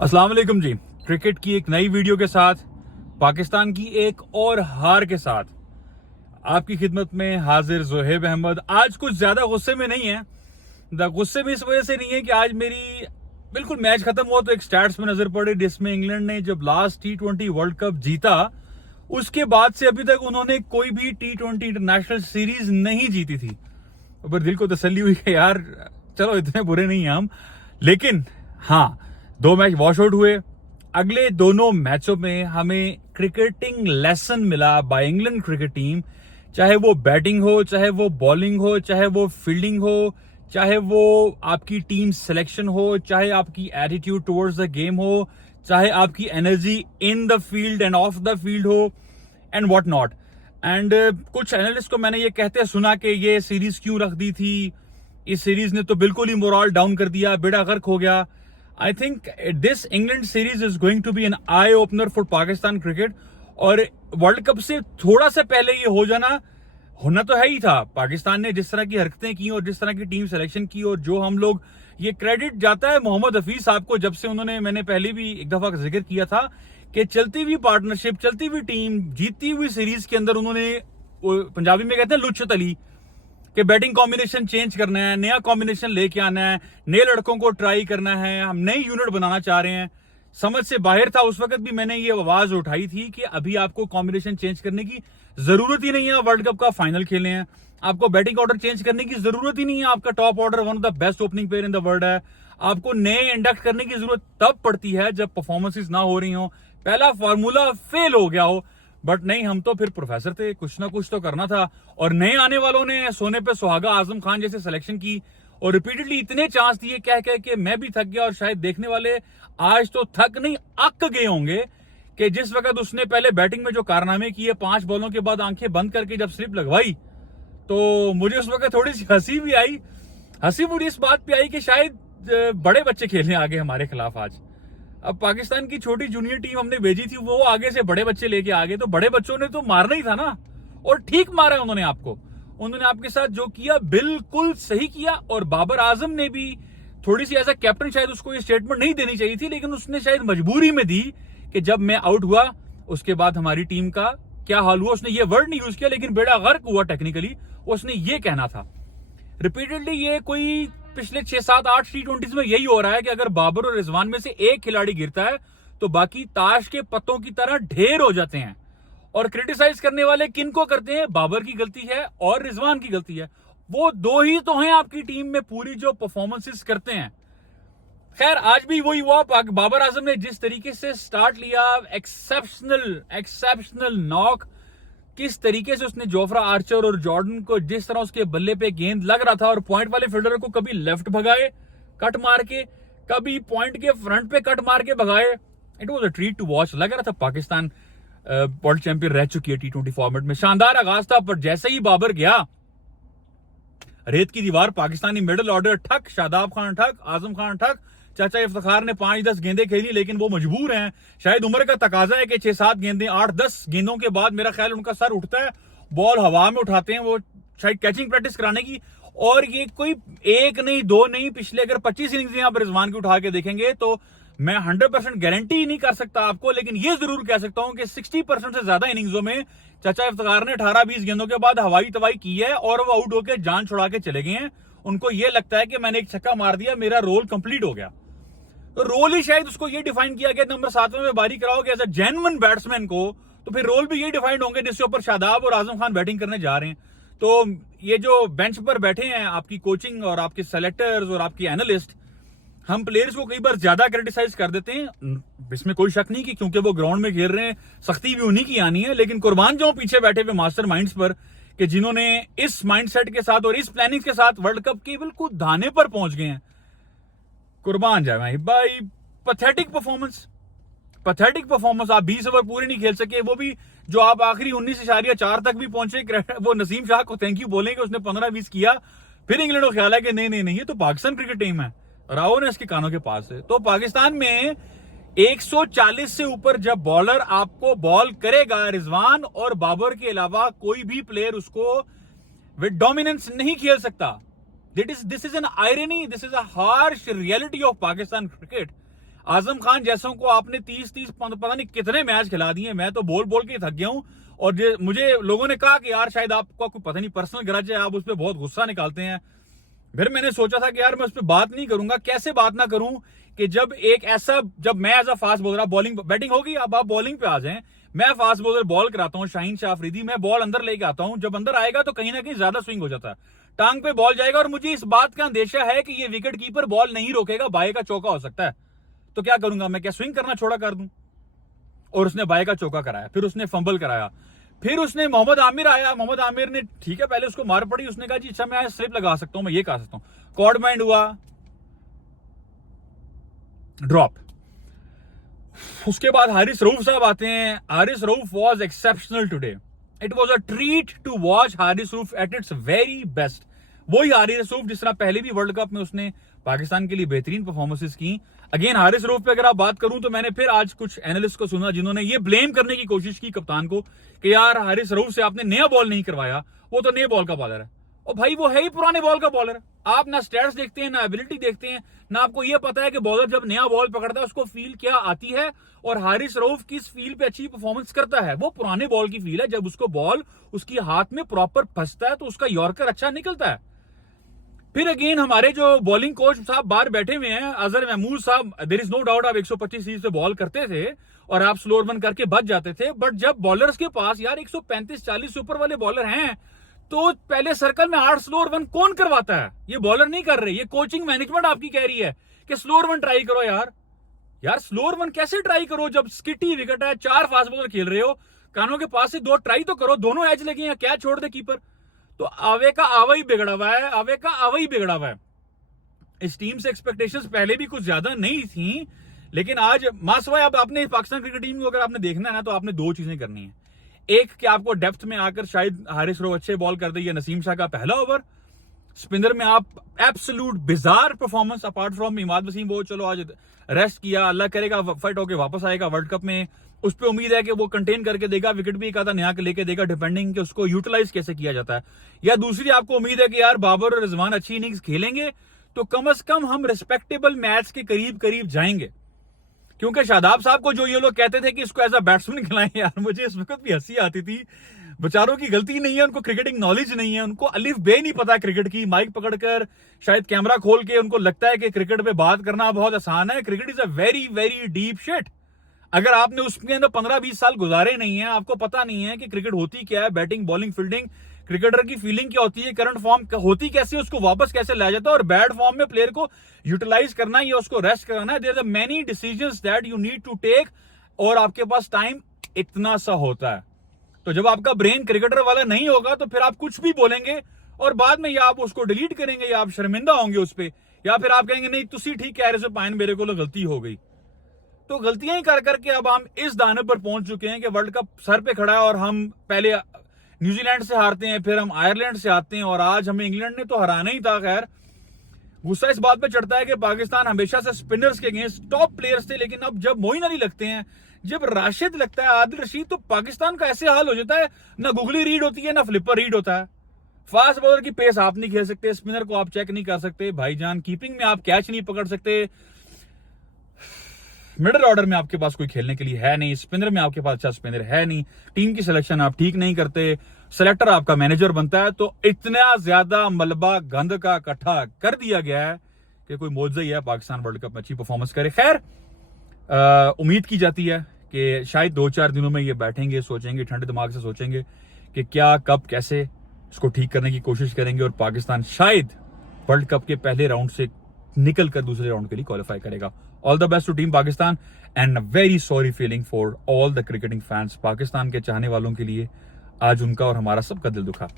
अस्सलाम वालेकुम जी। क्रिकेट की एक नई वीडियो के साथ, पाकिस्तान की एक और हार के साथ आपकी खिदमत में हाजिर ज़ोहेब अहमद। आज कुछ ज्यादा गुस्से में नहीं है। गुस्से में इस वजह से नहीं है कि आज मेरी बिल्कुल मैच खत्म हुआ तो एक स्टैट्स में नजर पड़े जिसमें इंग्लैंड ने जब लास्ट T20 वर्ल्ड कप जीता उसके बाद से अभी तक उन्होंने कोई भी T20 इंटरनेशनल सीरीज नहीं जीती थी। पर दिल को तसल्ली हुई कि यार चलो इतने बुरे नहीं हैं हम। लेकिन हाँ, 2 मैच वॉश आउट हुए। अगले दोनों मैचों में हमें क्रिकेटिंग लेसन मिला बाय इंग्लैंड क्रिकेट टीम। चाहे वो बैटिंग हो, चाहे वो बॉलिंग हो, चाहे वो फील्डिंग हो, चाहे वो आपकी टीम सिलेक्शन हो, चाहे आपकी एटीट्यूड टुवर्ड्स द गेम हो, चाहे आपकी energy in the field end of the field हो एंड व्हाट नॉट। एंड कुछ एनालिस्ट को मैंने ये कहते सुना कि ये सीरीज क्यों रख दी थी, इस सीरीज ने तो बिल्कुल ही मोरल डाउन कर दिया, बेड़ा गर्क हो गया। I think this England series is going to be an eye opener for Pakistan cricket. और वर्ल्ड कप से थोड़ा सा पहले ये होना तो है ही था। पाकिस्तान ने जिस तरह की हरकतें की और जिस तरह की टीम सिलेक्शन की, और जो हम लोग ये क्रेडिट जाता है मोहम्मद हफीज साहब को, जब से उन्होंने, मैंने पहले भी एक दफा जिक्र किया था कि चलती हुई पार्टनरशिप, चलती हुई टीम, जीतती हुई सीरीज के अंदर उन्होंने, पंजाबी में कहते हैं लुच्चत अली, कि बैटिंग कॉम्बिनेशन चेंज करना है, नया कॉम्बिनेशन लेके आना है, नए लड़कों को ट्राई करना है, हम नई यूनिट बनाना चाह रहे हैं। समझ से बाहर था उस वक्त भी, मैंने ये आवाज उठाई थी कि अभी आपको कॉम्बिनेशन चेंज करने की जरूरत ही नहीं है। वर्ल्ड कप का फाइनल खेले हैं, आपको बैटिंग ऑर्डर चेंज करने की जरूरत ही नहीं है। आपका top order one of the best opening player in the world है। आपको नए इंडक्ट करने की जरूरत तब पड़ती है जब परफॉर्मेंसेस ना हो रही हो, पहला फॉर्मूला फेल हो गया हो। बट नहीं, हम तो फिर प्रोफेसर थे, कुछ ना कुछ तो करना था। और नए आने वालों ने सोने पे सुहागा आजम खान जैसे सिलेक्शन की और रिपीटेडली इतने चांस दिए, कह कह के मैं भी थक गया और शायद देखने वाले आज तो थक नहीं अक गए होंगे कि जिस वक्त उसने पहले बैटिंग में जो कारनामे किए, 5 बॉलों के बाद आंखें बंद करके जब स्लिप लगवाई, तो मुझे उस वक्त थोड़ी सी हंसी भी आई। हंसी मुझे इस बात पे आई कि शायद बड़े बच्चे खेलने आगे हमारे खिलाफ आज। अब पाकिस्तान की छोटी जूनियर टीम हमने भेजी थी, वो आगे से बड़े बच्चे लेके आगे, तो बड़े बच्चों ने तो मारना ही था ना। और ठीक मारा है उन्होंने आपको। उन्होंने आपके साथ जो किया बिल्कुल सही किया। और बाबर आजम ने भी थोड़ी सी, एज अ कैप्टन शायद उसको ये स्टेटमेंट नहीं देनी चाहिए थी, लेकिन उसने शायद मजबूरी में दी कि जब मैं आउट हुआ उसके बाद हमारी टीम का क्या हाल हुआ। उसने ये वर्ड नहीं यूज किया, लेकिन बेड़ा गर्क हुआ टेक्निकली, उसने ये कहना था। रिपीटेडली ये कोई पिछले 6, 7, 8 T20 में यही हो रहा है कि अगर बाबर और रिजवान में से एक खिलाड़ी गिरता है तो बाकी ताश के पत्तों की तरह ढेर हो जाते हैं। और क्रिटिसाइज करने वाले किनको करते हैं? बाबर की गलती है और रिजवान की गलती है। वो दो ही तो हैं आपकी टीम में पूरी जो परफॉर्मेंसेस करते हैं। खैर, आज भी वही हुआ। बाबर आजम ने जिस तरीके से स्टार्ट लिया, एक्सेप्शनल नॉक, किस तरीके से उसने जोफ्रा आर्चर और जॉर्डन को, जिस तरह उसके बल्ले पे गेंद लग रहा था, और पॉइंट वाले फील्डर को कभी लेफ्ट भगाए कट मार के, कभी पॉइंट के फ्रंट पे कट मार के भगाए। It was a treat to watch. लग रहा था पाकिस्तान वर्ल्ड चैंपियन रह चुकी है T20 फॉर्मेट में। शानदार आगाज था, पर जैसे ही बाबर गया, रेत की दीवार, पाकिस्तानी मिडिल ऑर्डर ठक, शादाब खान ठक, आजम खान ठक। चाचा इफ्तिखार ने 5-10 गेंदें खेली, लेकिन वो मजबूर हैं। शायद उम्र का तकाजा है कि 6-7 गेंदें, 8-10 गेंदों के बाद मेरा ख्याल उनका सर उठता है, बॉल हवा में उठाते हैं, वो शायद कैचिंग प्रैक्टिस कराने की। और ये कोई 1 नहीं 2 नहीं, पिछले अगर 25 इनिंग्स आप रिजवान की उठा के देखेंगे तो मैं 100% गारंटी ही नहीं कर सकता आपको, लेकिन ये जरूर कह सकता हूं कि 60% से ज्यादा इनिंग्सों में चाचा इफ्तिखार ने 18-20 गेंदों के बाद हवाई तवाई की है और वो आउट होकर जान छुड़ा के चले गए हैं। उनको ये लगता है कि मैंने एक छक्का मार दिया, मेरा रोल कंप्लीट हो गया। तो रोल ही शायद उसको ये डिफाइन किया गया नंबर 7 में बारी कराओगे एज अ जेन्युइन बैट्समैन को, तो फिर रोल भी ये डिफाइंड होंगे जिसके ऊपर शादाब और आजम खान बैटिंग करने जा रहे हैं। तो ये जो बेंच पर बैठे हैं आपकी कोचिंग और आपके सेलेक्टर्स और आपके एनालिस्ट, हम प्लेयर्स को कई बार ज्यादा क्रिटिसाइज कर देते हैं, इसमें कोई शक नहीं कि क्योंकि वो ग्राउंड में खेल रहे हैं, सख्ती भी उन्हीं की आनी है। लेकिन कुर्बान जाऊं पीछे बैठे हुए मास्टर माइंड्स पर कि जिन्होंने इस माइंडसेट के साथ और इस प्लानिंग के साथ वर्ल्ड कप के बिल्कुल धाने पर पहुंच गए हैं। कुर्बान जाए भाई, पैथेटिक परफॉर्मेंस। आप 20 ओवर पूरे नहीं खेल सके, वो भी जो आप आखिरी 19.4 तक भी पहुंचे। वो नसीम शाह को थैंक यू बोलेंगे, उसने 15-20 किया। फिर इंग्लैंड को ख्याल है कि नहीं ये तो पाकिस्तान क्रिकेट टीम है, राव ने इसके कानों के पास है। तो पाकिस्तान में 140 से ऊपर जब बॉलर आपको बॉल करेगा, रिजवान और बाबर के अलावा कोई भी प्लेयर उसको विद डोमिनेंस नहीं खेल सकता। This is an irony, this is a harsh reality of Pakistan cricket. Azam Khan जैसों को आपने 30 पता नहीं कितने मैच खिला दिए। मैं तो बोल बोल के थक गया हूं। और मुझे लोगों ने कहा कि यार शायद आपका कोई पता नहीं पर्सनल ग्रज है, आप उस पर बहुत गुस्सा निकालते हैं। फिर मैंने सोचा था कि यार मैं उस पर बात नहीं करूंगा। कैसे बात ना करूं कि जब मैं as a fast bowler, bowling batting होगी, अब आप बॉलिंग पे आ जाएं। मैं फास्ट बॉलर बॉल कराता हूं, शाहीन शाह अफरीदी, मैं बॉल अंदर लेके आता हूं। जब अंदर आएगा तो कहीं ना कहीं ज्यादा स्विंग हो जाता है, टांग पे बॉल जाएगा। और मुझे इस बात का अंदेशा है कि ये विकेट कीपर बॉल नहीं रोकेगा, बाय का चौका हो सकता है। तो क्या करूंगा मैं, क्या स्विंग करना छोड़ा कर दूं? और उसने बाय का चौका कराया, फिर उसने फंबल कराया, फिर उसने मोहम्मद आमिर आया। मोहम्मद आमिर ने ठीक है पहले उसको मार पड़ी, उसने कहा जी अच्छा मैं स्लिप लगा सकता हूं, मैं ये कह सकता हूं। कॉर्ड माइंड हुआ, ड्रॉप। उसके बाद हारिस रऊफ साहब आते हैं। Haris Rauf was exceptional today. It was a treat to watch Haris Rauf at its very best. वही हारिस रऊफ जिस तरह पहले भी वर्ल्ड कप में उसने पाकिस्तान के लिए बेहतरीन परफॉर्मेंसेस की। अगेन हारिस रऊफ पे अगर आप बात करूं तो मैंने फिर आज कुछ एनालिस्ट को सुना जिन्होंने ये ब्लेम करने की कोशिश की कप्तान को कि यार हारिस रऊफ से आपने नया बॉल नहीं करवाया, वो तो नए बॉल का बॉलर है। और भाई वो है ही पुराने बॉल का बॉलर। आप ना स्टैट्स देखते हैं, ना एबिलिटी देखते हैं, ना आपको ये पता है कि बॉलर जब नया बॉल पकड़ता है उसको फील क्या आती है। और हारिस रऊफ किस फील पे अच्छी परफॉर्मेंस करता है, वो पुराने बॉल की फील है। जब उसको बॉल उसकी हाथ में प्रॉपर फंसता है तो उसका यॉर्कर अच्छा निकलता है। फिर अगेन हमारे जो बॉलिंग कोच साहब बाहर बैठे हुए हैं, अजहर महमूद साहब, देयर इज नो डाउट आप 125 सीरीज से बॉल करते थे और आप स्लोअर वन करके बच जाते थे। बट जब बॉलर्स के पास यार 135-40 ऊपर वाले बॉलर हैं तो पहले सर्कल में 8 स्लोअर वन कौन करवाता है? ये बॉलर नहीं कर रहे, ये कोचिंग मैनेजमेंट आपकी कह रही है कि स्लोअर वन ट्राई करो। यार स्लोअर वन कैसे ट्राई करो जब स्किटी विकेट है, 4 फास्ट बॉलर खेल रहे हो, कानों के पास से 2 ट्राई तो करो, दोनों एज लगे हैं, क्या छोड़ दे कीपर? तो आवे का आवा ही बिगड़ा हुआ है, आवे का आवा ही बिगड़ा हुआ है। इस टीम से एक्सपेक्टेशंस पहले भी कुछ ज्यादा नहीं थी, लेकिन आज मासवाई अब आपने पाकिस्तान क्रिकेट टीम को अगर आपने देखना है ना तो आपने 2 चीजें करनी है। एक कि आपको डेप्थ में आकर शायद हारिस रऊफ अच्छे बॉल कर दे, या नसीम शाह का पहला ओवर। स्पिनर में आप absolute bizarre performance apart from Imad Wasim, वो चलो आज रेस्ट किया, अल्लाह करेगा फाइट होके वापस आएगा वर्ल्ड कप में, उस पर उम्मीद है कि वो कंटेन करके देगा, विकेट भी एक आधा नया लेके देगा, डिपेंडिंग कि उसको यूटिलाइज कैसे किया जाता है। या दूसरी आपको उम्मीद है कि यार बाबर और रिजवान अच्छी इनिंग्स खेलेंगे तो कम से कम हम रिस्पेक्टेबल मैच के करीब करीब जाएंगे। क्योंकि शादाब साहब को जो ये लोग कहते थे कि इसको एज अ बैट्समैन खिलाएं, यार मुझे इस वक्त भी हंसी आती थी। बेचारों की गलती नहीं है, उनको क्रिकेटिंग नॉलेज नहीं है, उनको अलिफ बे नहीं पता क्रिकेट की। माइक पकड़कर शायद कैमरा खोल के उनको लगता है कि क्रिकेट पे बात करना बहुत आसान है। Cricket is a very very deep shit. अगर आपने उसके अंदर 15-20 साल गुजारे नहीं है, आपको पता नहीं है कि क्रिकेट होती क्या है, बैटिंग बॉलिंग फील्डिंग, क्रिकेटर की फीलिंग क्या होती है, करंट फॉर्म होती कैसे, उसको वापस कैसे लाया जाता है, और बैड फॉर्म में प्लेयर को यूटिलाइज करना या उसको रेस्ट कराना है। There are many decisions that you need to take, और आपके पास टाइम इतना सा होता है। तो जब आपका ब्रेन क्रिकेटर वाला नहीं होगा तो फिर आप कुछ भी बोलेंगे और बाद में या आप उसको डिलीट करेंगे या आप शर्मिंदा होंगे उस पर, या फिर आप कहेंगे नहीं तुसी ठीक कह रहे हो पाइन, मेरे को गलती हो गई। तो गलतियां ही कर करके अब हम इस दाने पर पहुंच चुके हैं कि वर्ल्ड कप सर पे खड़ा है और हम पहले न्यूजीलैंड से हारते हैं, फिर हम आयरलैंड से आते हैं, और आज हमें इंग्लैंड ने तो हराना ही था। खैर गुस्सा इस बात पे चढ़ता है कि पाकिस्तान हमेशा से स्पिनर्स के अगेंस्ट टॉप प्लेयर्स थे, लेकिन अब जब मोइन अली लगते हैं, जब राशिद लगता है, आदिल रशीद, तो पाकिस्तान का ऐसे हाल हो जाता है, ना गुगली रीड होती है ना फ्लिपर रीड होता है। फास्ट बॉलर की पेस आप नहीं खेल सकते, स्पिनर को आप चेक नहीं कर सकते भाईजान, कीपिंग में आप कैच नहीं पकड़ सकते, मिडिल ऑर्डर में आपके पास कोई खेलने के लिए है नहीं, स्पिनर में आपके पास अच्छा स्पिनर है नहीं, टीम की सिलेक्शन आप ठीक नहीं करते, सेलेक्टर आपका मैनेजर बनता है। तो इतना ज्यादा मलबा गंद का इकट्ठा कर दिया गया है कि कोई मौजूदा ही है पाकिस्तान वर्ल्ड कप में अच्छी परफॉर्मेंस करे। खैर उम्मीद की जाती है कि शायद 2-4 दिनों में ये बैठेंगे, सोचेंगे, ठंडे दिमाग से सोचेंगे कि क्या कब कैसे इसको ठीक करने की कोशिश करेंगे, और पाकिस्तान शायद वर्ल्ड कप के पहले राउंड से निकल कर दूसरे राउंड के लिए क्वालिफाई करेगा। All the best to team Pakistan, and very sorry feeling for all the cricketing fans. Pakistan के चाहने वालों के लिए आज उनका और हमारा सबका दिल दुखा।